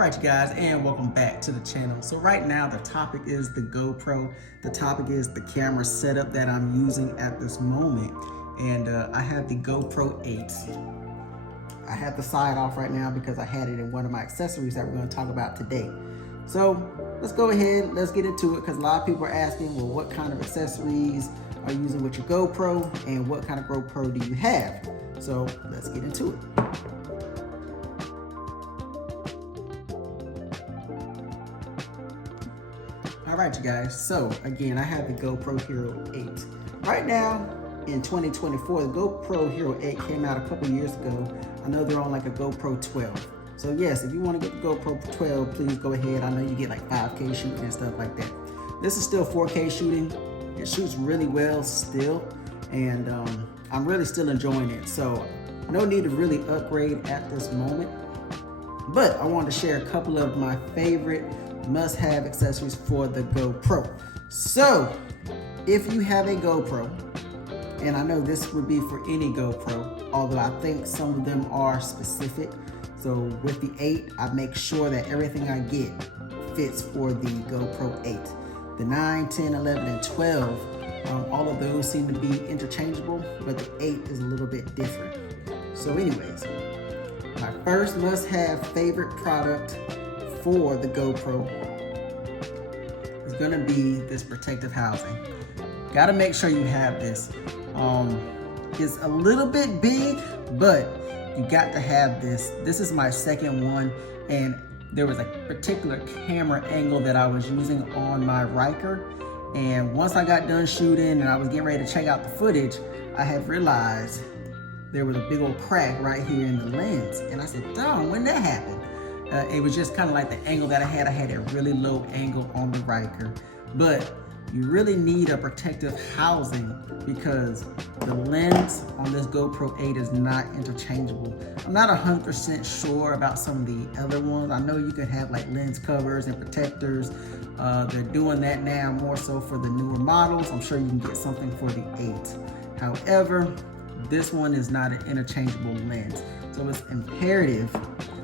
Alright you guys, and welcome back to the channel. So right now the topic is the GoPro. The topic is the camera setup that I'm using at this moment. And I have the GoPro 8. I have the side off right now because I had it in one of my accessories that we're going to talk about today. So let's go ahead, let's get into it, because a lot of people are asking, well, what kind of accessories are you using with your GoPro and what kind of GoPro do you have? So let's get into it. Alright you guys, so again, I have the GoPro Hero 8. Right now, in 2024, the GoPro Hero 8 came out a couple years ago. I know they're on like a GoPro 12. So yes, if you want to get the GoPro 12, please go ahead. I know you get like 5K shooting and stuff like that. This is still 4K shooting. It shoots really well still, and I'm really still enjoying it. So no need to really upgrade at this moment. But I wanted to share a couple of my favorite must-have accessories for the GoPro. So if you have a GoPro, and I know this would be for any GoPro, although I think some of them are specific. So with the 8, I make sure that everything I get fits for the GoPro 8. The 9, 10, 11, and 12, all of those seem to be interchangeable, but the 8 is a little bit different. So anyways, my first must-have favorite product for the GoPro is gonna be this protective housing. Gotta make sure you have this. It's a little bit big, but you got to have this. This is my second one, and there was a particular camera angle that I was using on my Riker, and once I got done shooting and I was getting ready to check out the footage, I had realized there was a big old crack right here in the lens, and I said, darn, when did that happen? It was just kind of like the angle that I had. I had a really low angle on the Riker, but you really need a protective housing because the lens on this GoPro 8 is not interchangeable. I'm not 100% sure about some of the other ones. I know you can have like lens covers and protectors. They're doing that now more so for the newer models. I'm sure you can get something for the 8. However, this one is not an interchangeable lens. So it's imperative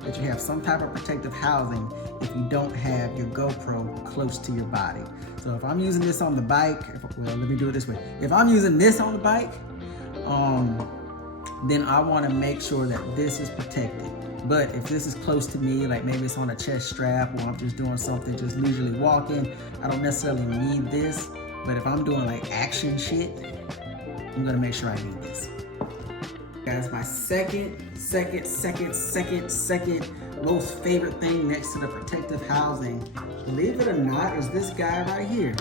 that you have some type of protective housing if you don't have your GoPro close to your body. So if I'm using this on the bike, well, let me do it this way. If I'm using this on the bike, then I want to make sure that this is protected. But if this is close to me, like maybe it's on a chest strap or I'm just doing something, just leisurely walking, I don't necessarily need this. But if I'm doing like action shit, I'm gonna make sure I need this. Guys, my second most favorite thing next to the protective housing, believe it or not, is this guy right here.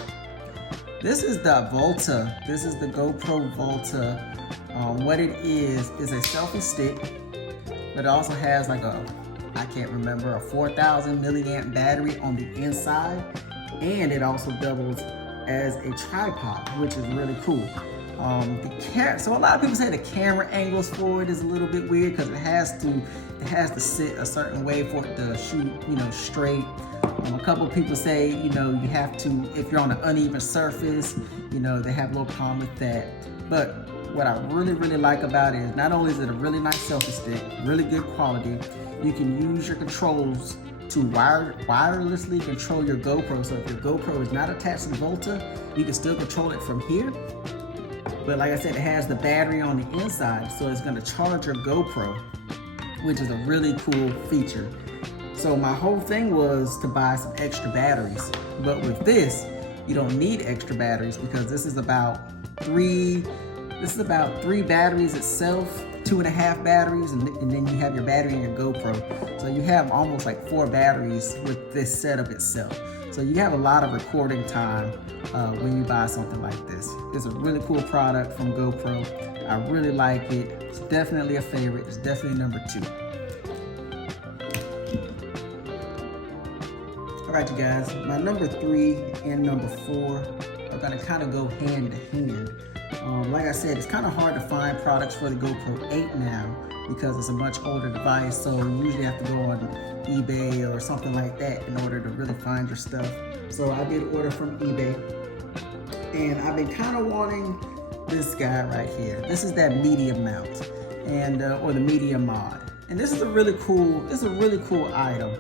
This is the Volta. This is the GoPro Volta. What it is a selfie stick, but it also has like a, I can't remember, a 4,000 milliamp battery on the inside, and it also doubles as a tripod, which is really cool. So a lot of people say the camera angles for it is a little bit weird because it has to sit a certain way for it to shoot, straight. A couple of people say, you have to, if you're on an uneven surface, they have a little problem with that. But what I really like about it is not only is it a really nice selfie stick, really good quality, you can use your controls to wirelessly control your GoPro. So if your GoPro is not attached to the Volta, you can still control it from here. But like I said, it has the battery on the inside, so it's gonna charge your GoPro, which is a really cool feature. So my whole thing was to buy some extra batteries. But with this, you don't need extra batteries because this is about three batteries itself, 2.5 batteries, and then you have your battery in your GoPro. So you have almost like 4 batteries with this setup itself. So you have a lot of recording time when you buy something like this. It's a really cool product from GoPro. I really like it. It's definitely a favorite. It's definitely number 2. All right, you guys, my number 3 and number 4 are gonna kind of go hand in hand. Like I said, it's kind of hard to find products for the GoPro 8 now because it's a much older device, so you usually have to go on eBay or something like that in order to really find your stuff. So I did order from eBay, and I've been kind of wanting this guy right here. This is that media mount, and or the Media Mod. And this is a really cool item.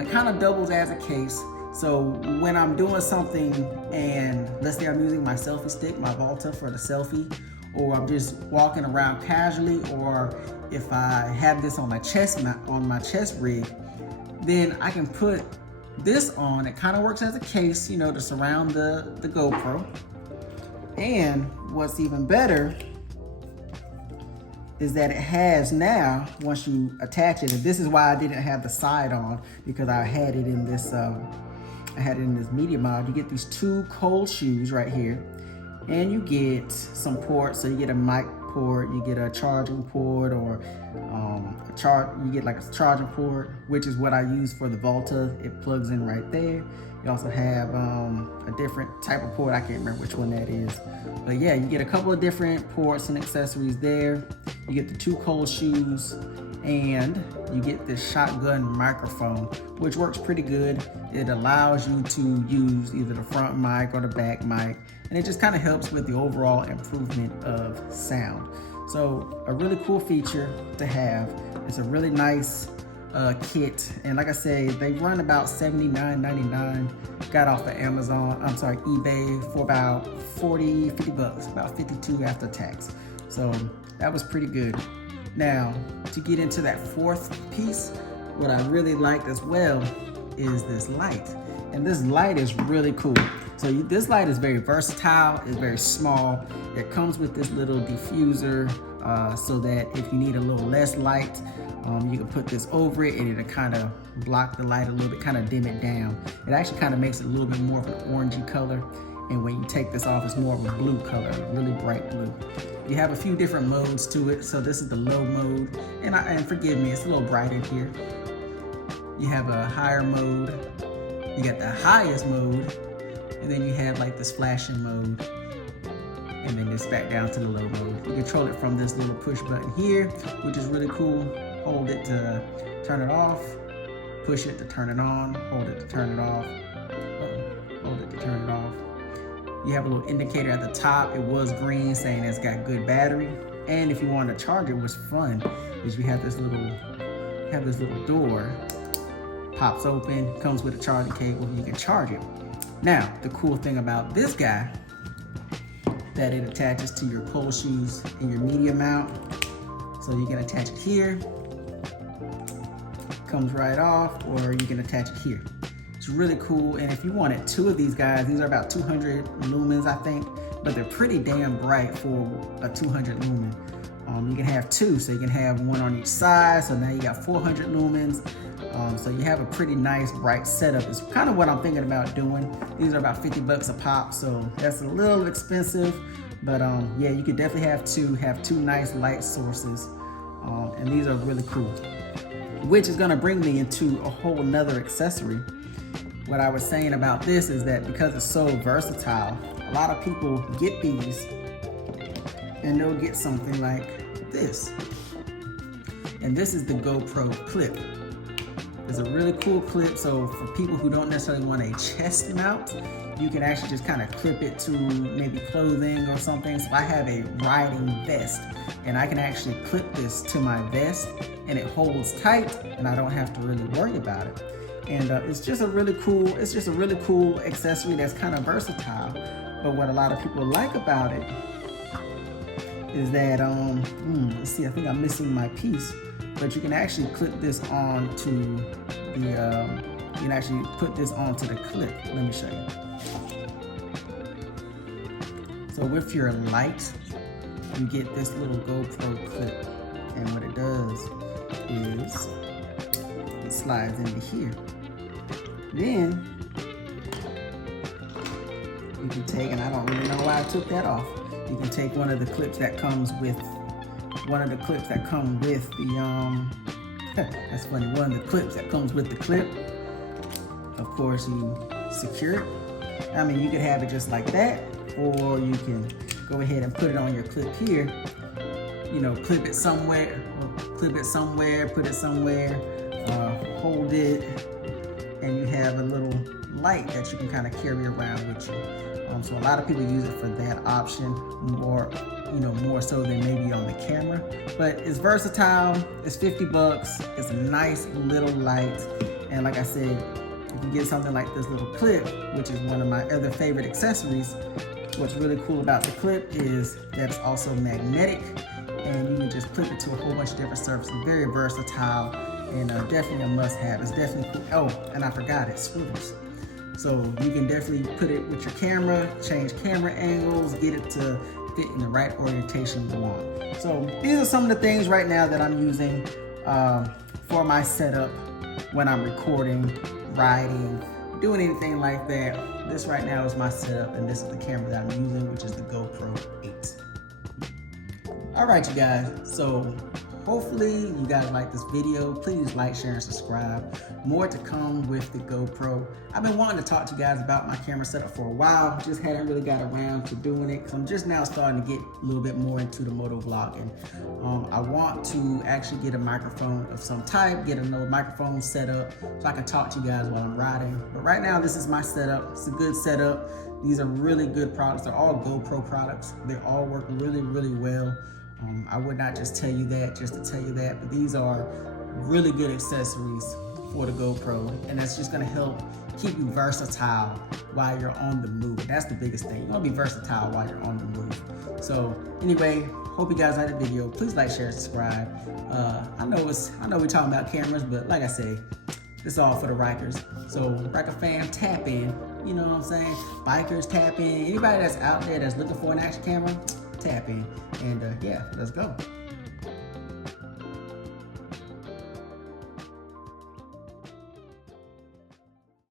It kind of doubles as a case. So when I'm doing something and let's say I'm using my selfie stick, my Volta for the selfie, or I'm just walking around casually, or if I have this on my chest rig, then I can put this on. It kind of works as a case, you know, to surround the GoPro. And what's even better is that it has now, once you attach it, and this is why I didn't have the side on, because I had it in this Media Mod. You get these 2 cold shoes right here, and you get some ports. So you get a mic port, you get a charging port, or you get like a charging port, which is what I use for the Volta. It plugs in right there. You also have a different type of port. I can't remember which one that is. But yeah, you get a couple of different ports and accessories there. You get the 2 cold shoes, and you get this shotgun microphone, which works pretty good. It allows you to use either the front mic or the back mic, and it just kind of helps with the overall improvement of sound. So a really cool feature to have. It's a really nice kit, and like I say, they run about $79.99. Got off of eBay for about 50 bucks, about 52 after tax. So that was pretty good. Now, to get into that 4th piece, what I really liked as well is this light. And this light is really cool. So this light is very versatile, it's very small. It comes with this little diffuser so that if you need a little less light, you can put this over it and it'll kind of block the light a little bit, kind of dim it down. It actually kind of makes it a little bit more of an orangey color. And when you take this off, it's more of a blue color, really bright blue. You have a few different modes to it. So this is the low mode. And forgive me, it's a little bright in here. You have a higher mode. You got the highest mode. And then you have like this flashing mode. And then it's back down to the low mode. You control it from this little push button here, which is really cool. Hold it to turn it off. Push it to turn it on. Hold it to turn it off. Hold it to turn it off. You have a little indicator at the top. It was green, saying it's got good battery. And if you want to charge it, what's fun is you have this little door, pops open, comes with a charging cable. You can charge it. Now, the cool thing about this guy, that it attaches to your cold shoes and your media mount. So you can attach it here, comes right off, or you can attach it here. It's really cool. And if you wanted 2 of these guys, these are about 200 lumens, I think, but they're pretty damn bright for a 200 lumen. You can have 2, so you can have 1 on each side. So now you got 400 lumens. So you have a pretty nice bright setup. It's kind of what I'm thinking about doing. These are about 50 bucks a pop, so that's a little expensive. But yeah, you could definitely have two nice light sources. And these are really cool. Which is gonna bring me into a whole nother accessory. What I was saying about this is that because it's so versatile, a lot of people get these and they'll get something like this. And this is the GoPro clip. It's a really cool clip. So for people who don't necessarily want a chest mount, you can actually just kind of clip it to maybe clothing or something. So I have a riding vest and I can actually clip this to my vest and it holds tight and I don't have to really worry about it. And it's just a really cool accessory that's kind of versatile. But what a lot of people like about it is that, let's see, I think I'm missing my piece, but you can actually clip this onto the, you can actually put this onto the clip. Let me show you. So with your light, you get this little GoPro clip. And what it does is it slides into here. Then you can take, and I don't really know why I took that off. You can take one of the clips that comes with the that's funny, one of the clips that comes with the clip. Of course, you secure it. I mean, you could have it just like that, or you can go ahead and put it on your clip here. You know, clip it somewhere, put it somewhere, hold it, and you have a little light that you can kind of carry around with you. So a lot of people use it for that option, or more so than maybe on the camera. But it's versatile, it's 50 bucks, it's a nice little light. And like I said, if you get something like this little clip, which is one of my other favorite accessories, what's really cool about the clip is that it's also magnetic, and you can just clip it to a whole bunch of different surfaces. Very versatile, and definitely a must-have. It's definitely cool. Oh, and I forgot, it swivels. So you can definitely put it with your camera, change camera angles, get it to fit in the right orientation you want. So these are some of the things right now that I'm using for my setup when I'm recording, riding, doing anything like that. This right now is my setup, and this is the camera that I'm using, which is the GoPro 8. All right, you guys, so hopefully you guys like this video. Please like, share, and subscribe. More to come with the GoPro. I've been wanting to talk to you guys about my camera setup for a while, just hadn't really got around to doing it, because I'm just now starting to get a little bit more into the moto vlogging. I want to actually get a microphone of some type, get another microphone set up so I can talk to you guys while I'm riding. But right now, this is my setup. It's a good setup. These are really good products. They're all GoPro products. They all work really, really well. I would not just tell you that just to tell you that, but these are really good accessories for the GoPro, and that's just gonna help keep you versatile while you're on the move. That's the biggest thing. You wanna be versatile while you're on the move. So anyway, hope you guys like the video. Please like, share, subscribe. I know we're talking about cameras, but like I say, this is all for the Rikers. So Riker fam, tap in. You know what I'm saying? Bikers, tap in. Anybody that's out there that's looking for an action camera, tap in. And yeah, let's go.